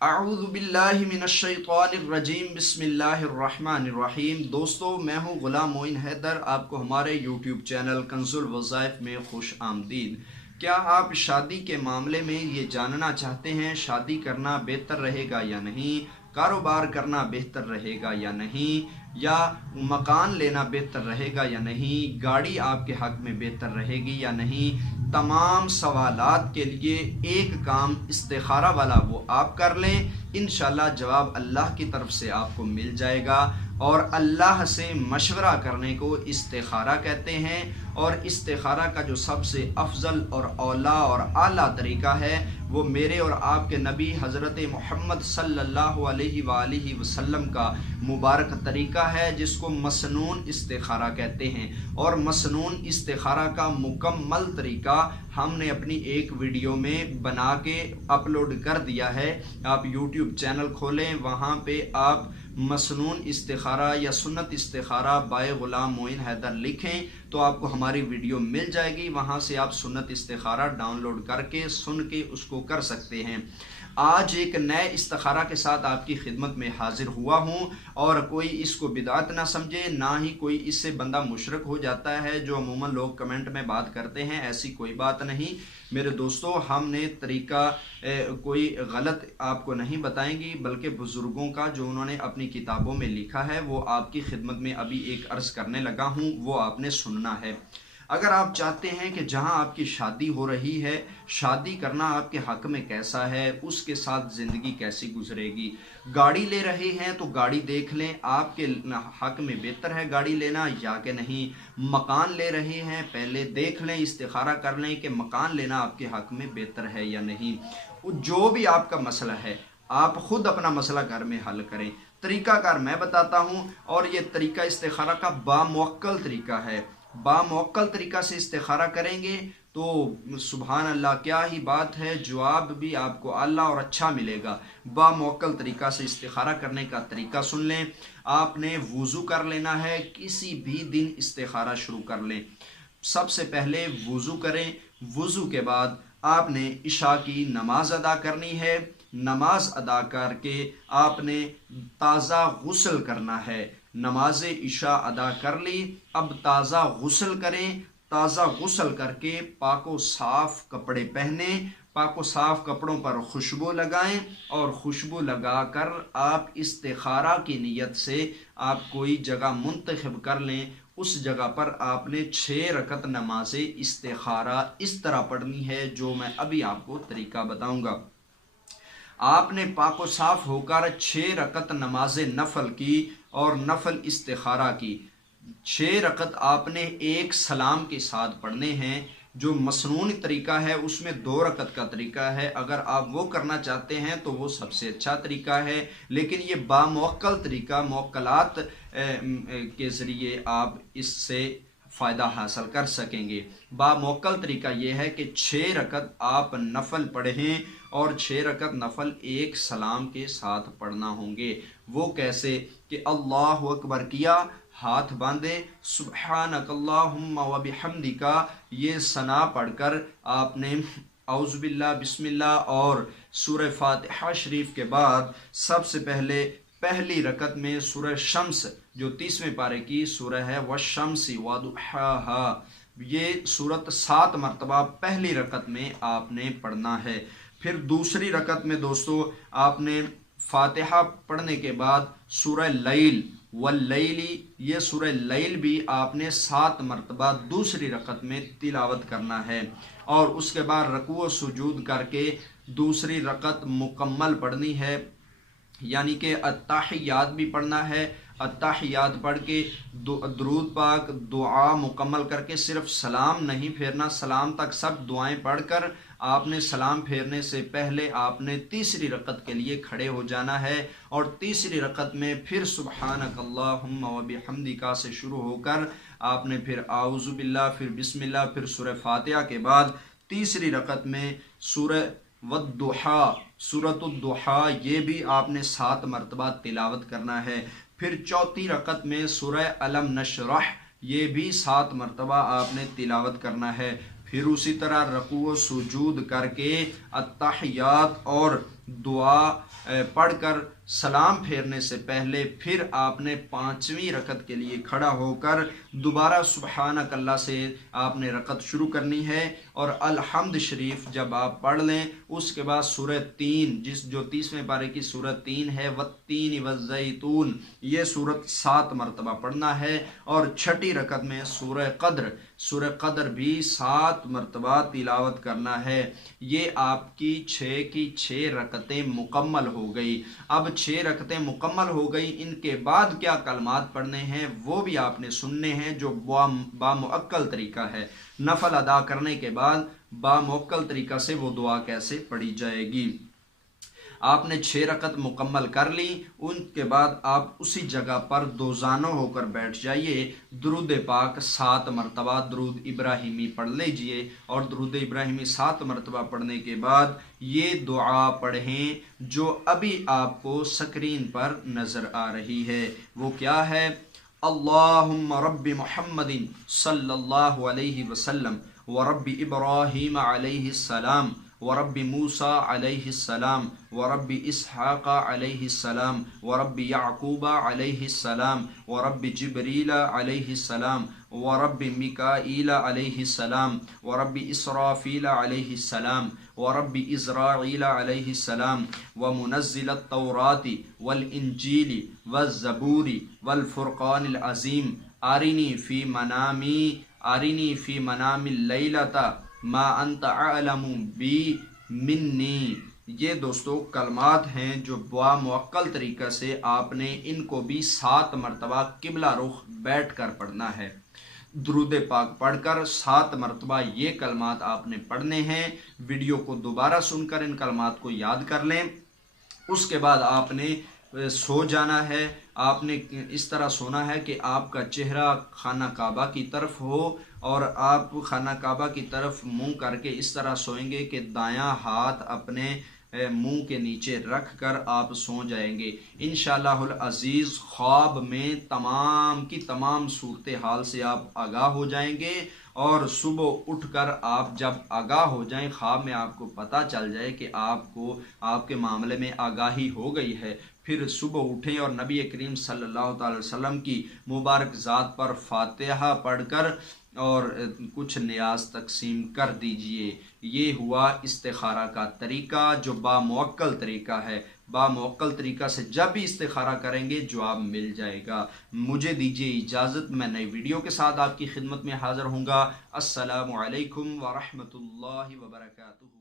اعوذ باللہ من الشیطان الرجیم بسم اللہ الرحمن الرحیم۔ دوستو، میں ہوں غلام معین حیدر، آپ کو ہمارے یوٹیوب چینل کنز الوظائف میں خوش آمدید۔ کیا آپ شادی کے معاملے میں یہ جاننا چاہتے ہیں شادی کرنا بہتر رہے گا یا نہیں، کاروبار کرنا بہتر رہے گا یا نہیں، یا مکان لینا بہتر رہے گا یا نہیں، گاڑی آپ کے حق میں بہتر رہے گی یا نہیں؟ تمام سوالات کے لیے ایک کام استخارہ والا وہ آپ کر لیں، انشاءاللہ جواب اللہ کی طرف سے آپ کو مل جائے گا۔ اور اللہ سے مشورہ کرنے کو استخارہ کہتے ہیں، اور استخارہ کا جو سب سے افضل اور اولا اور اعلیٰ طریقہ ہے وہ میرے اور آپ کے نبی حضرت محمد صلی اللہ علیہ وآلہ وسلم کا مبارک طریقہ ہے، جس کو مسنون استخارہ کہتے ہیں۔ اور مسنون استخارہ کا مکمل طریقہ ہم نے اپنی ایک ویڈیو میں بنا کے اپلوڈ کر دیا ہے۔ آپ یوٹیوب چینل کھولیں، وہاں پہ آپ مسنون استخارہ یا سنت استخارہ بائے غلام معین حیدر لکھیں تو آپ کو ہماری ویڈیو مل جائے گی، وہاں سے آپ سنت استخارہ ڈاؤن لوڈ کر کے سن کے اس کو کر سکتے ہیں۔ آج ایک نئے استخارہ کے ساتھ آپ کی خدمت میں حاضر ہوا ہوں، اور کوئی اس کو بدعت نہ سمجھے، نہ ہی کوئی اس سے بندہ مشرک ہو جاتا ہے جو عموماً لوگ کمنٹ میں بات کرتے ہیں، ایسی کوئی بات نہیں میرے دوستو۔ ہم نے طریقہ کوئی غلط آپ کو نہیں بتائیں گی، بلکہ بزرگوں کا جو انہوں نے اپنی کتابوں میں لکھا ہے وہ آپ کی خدمت میں ابھی ایک عرض کرنے لگا ہوں، وہ آپ نے سننا ہے۔ اگر آپ چاہتے ہیں کہ جہاں آپ کی شادی ہو رہی ہے، شادی کرنا آپ کے حق میں کیسا ہے، اس کے ساتھ زندگی کیسی گزرے گی، گاڑی لے رہے ہیں تو گاڑی دیکھ لیں آپ کے حق میں بہتر ہے گاڑی لینا یا کہ نہیں، مکان لے رہے ہیں پہلے دیکھ لیں، استخارہ کر لیں کہ مکان لینا آپ کے حق میں بہتر ہے یا نہیں۔ جو بھی آپ کا مسئلہ ہے آپ خود اپنا مسئلہ گھر میں حل کریں۔ طریقہ کار میں بتاتا ہوں، اور یہ طریقہ استخارہ کا باموکل طریقہ ہے۔ باموکل طریقہ سے استخارہ کریں گے تو سبحان اللہ کیا ہی بات ہے، جواب بھی آپ کو اعلیٰ اور اچھا ملے گا۔ باموکل طریقہ سے استخارہ کرنے کا طریقہ سن لیں۔ آپ نے وضو کر لینا ہے، کسی بھی دن استخارہ شروع کر لیں۔ سب سے پہلے وضو کریں، وضو کے بعد آپ نے عشاء کی نماز ادا کرنی ہے۔ نماز ادا کر کے آپ نے تازہ غسل کرنا ہے۔ نماز عشاء ادا کر لی، اب تازہ غسل کریں۔ تازہ غسل کر کے پاک و صاف کپڑے پہنیں، پاک و صاف کپڑوں پر خوشبو لگائیں، اور خوشبو لگا کر آپ استخارہ کی نیت سے آپ کوئی جگہ منتخب کر لیں۔ اس جگہ پر آپ نے 6 رکعت نماز استخارہ اس طرح پڑھنی ہے جو میں ابھی آپ کو طریقہ بتاؤں گا۔ آپ نے پاک و صاف ہو کر 6 رکعت نماز نفل کی اور نفل استخارہ کی۔ 6 رکعت آپ نے ایک سلام کے ساتھ پڑھنے ہیں۔ جو مسنون طریقہ ہے اس میں 2 رکعت کا طریقہ ہے، اگر آپ وہ کرنا چاہتے ہیں تو وہ سب سے اچھا طریقہ ہے، لیکن یہ باموکل طریقہ موکلات کے ذریعے آپ اس سے فائدہ حاصل کر سکیں گے۔ باموکل طریقہ یہ ہے کہ 6 رکعت آپ نفل پڑھیں، اور 6 رکعت نفل ایک سلام کے ساتھ پڑھنا ہوں گے۔ وہ کیسے کہ اللہ اکبر کیا، ہاتھ باندھے، سبحانک اللہم و بحمدک، یہ ثنا پڑھ کر آپ نے اعوذ باللہ بسم اللہ اور سورہ فاتحہ شریف کے بعد سب سے پہلے پہلی رکعت میں سورہ شمس جو 30ویں پارے کی سورہ ہے، والشمس وضحاها، یہ سورت 7 مرتبہ پہلی رکعت میں آپ نے پڑھنا ہے۔ پھر دوسری رکعت میں دوستو آپ نے فاتحہ پڑھنے کے بعد سورہ لیل واللیل، یہ سورہ لیل بھی آپ نے 7 مرتبہ دوسری رکعت میں تلاوت کرنا ہے، اور اس کے بعد رکوع و سجود کر کے دوسری رکعت مکمل پڑھنی ہے، یعنی کہ التحیات بھی پڑھنا ہے۔ التحیات پڑھ کے درود پاک دعا مکمل کر کے صرف سلام نہیں پھیرنا، سلام تک سب دعائیں پڑھ کر آپ نے سلام پھیرنے سے پہلے آپ نے تیسری رکعت کے لیے کھڑے ہو جانا ہے، اور تیسری رکعت میں پھر سبحانک اللہم و بحمدک سے شروع ہو کر آپ نے پھر اعوذ باللہ، پھر بسم اللہ، پھر سورہ فاتحہ کے بعد تیسری رکعت میں سورہ والضحیٰ، سورۃ الضحیٰ، یہ بھی آپ نے 7 مرتبہ تلاوت کرنا ہے۔ پھر چوتھی رکعت میں سورہ الم نشرح، یہ بھی 7 مرتبہ آپ نے تلاوت کرنا ہے۔ پھر اسی طرح رکوع و سجود کر کے التحیات اور دعا پڑھ کر سلام پھیرنے سے پہلے پھر آپ نے 5ویں رکعت کے لیے کھڑا ہو کر دوبارہ سبحانک اللہ سے آپ نے رکعت شروع کرنی ہے، اور الحمد شریف جب آپ پڑھ لیں اس کے بعد سورہ 3 جو 30ویں پارے کی سورہ 3 ہے، والتین والزیتون، یہ سورت 7 مرتبہ پڑھنا ہے، اور 6ٹی رکعت میں سورہ قدر بھی 7 مرتبہ تلاوت کرنا ہے۔ یہ آپ کی 6 کی 6 رکعتیں مکمل ہو گئی۔ اب 6 رکعتیں مکمل ہو گئی، ان کے بعد کیا کلمات پڑھنے ہیں وہ بھی آپ نے سننے ہیں، جو بامعقل طریقہ ہے۔ نفل ادا کرنے کے بعد بامعقل طریقہ سے وہ دعا کیسے پڑھی جائے گی۔ آپ نے 6 رکعت مکمل کر لی، ان کے بعد آپ اسی جگہ پر دوزانوں ہو کر بیٹھ جائیے، درود پاک 7 مرتبہ درود ابراہیمی پڑھ لیجئے، اور درود ابراہیمی 7 مرتبہ پڑھنے کے بعد یہ دعا پڑھیں جو ابھی آپ کو سکرین پر نظر آ رہی ہے۔ وہ کیا ہے؟ اللہم رب محمد صلی اللہ علیہ وسلم ورب ابراہیم علیہ السلام ورب موسیٰ علیہ السلام ورب اسحاق علیہ السلام ورب یعقوب علیہ السلام ورب جبریل علیہ السلام ورب میکائیل علیہ السلام ورب اسرافیل علیہ السلام ورب ازرائیل علیہ السلام ومنزل التوراۃ والانجیل والزبور والفرقان العظیم ارنی فی منامی اللیلۃ ما انت اعلم بی منی۔ یہ دوستو کلمات ہیں جو بامعقل طریقہ سے آپ نے ان کو بھی 7 مرتبہ قبلہ رخ بیٹھ کر پڑھنا ہے۔ درود پاک پڑھ کر 7 مرتبہ یہ کلمات آپ نے پڑھنے ہیں۔ ویڈیو کو دوبارہ سن کر ان کلمات کو یاد کر لیں۔ اس کے بعد آپ نے سو جانا ہے۔ آپ نے اس طرح سونا ہے کہ آپ کا چہرہ خانہ کعبہ کی طرف ہو، اور آپ خانہ کعبہ کی طرف منہ کر کے اس طرح سوئیں گے کہ دایاں ہاتھ اپنے منہ کے نیچے رکھ کر آپ سو جائیں گے۔ انشاءاللہ العزیز خواب میں تمام کی تمام صورتحال سے آپ آگاہ ہو جائیں گے، اور صبح اٹھ کر آپ جب آگاہ ہو جائیں، خواب میں آپ کو پتہ چل جائے کہ آپ کے معاملے میں آگاہی ہو گئی ہے، پھر صبح اٹھیں اور نبی کریم صلی اللہ تعالی وسلم کی مبارک ذات پر فاتحہ پڑھ کر اور کچھ نیاز تقسیم کر دیجئے۔ یہ ہوا استخارہ کا طریقہ جو بامعقل طریقہ ہے۔ بامعقل طریقہ سے جب بھی استخارہ کریں گے جواب مل جائے گا۔ مجھے دیجیے اجازت، میں نئی ویڈیو کے ساتھ آپ کی خدمت میں حاضر ہوں گا۔ السلام علیکم ورحمۃ اللہ وبرکاتہ۔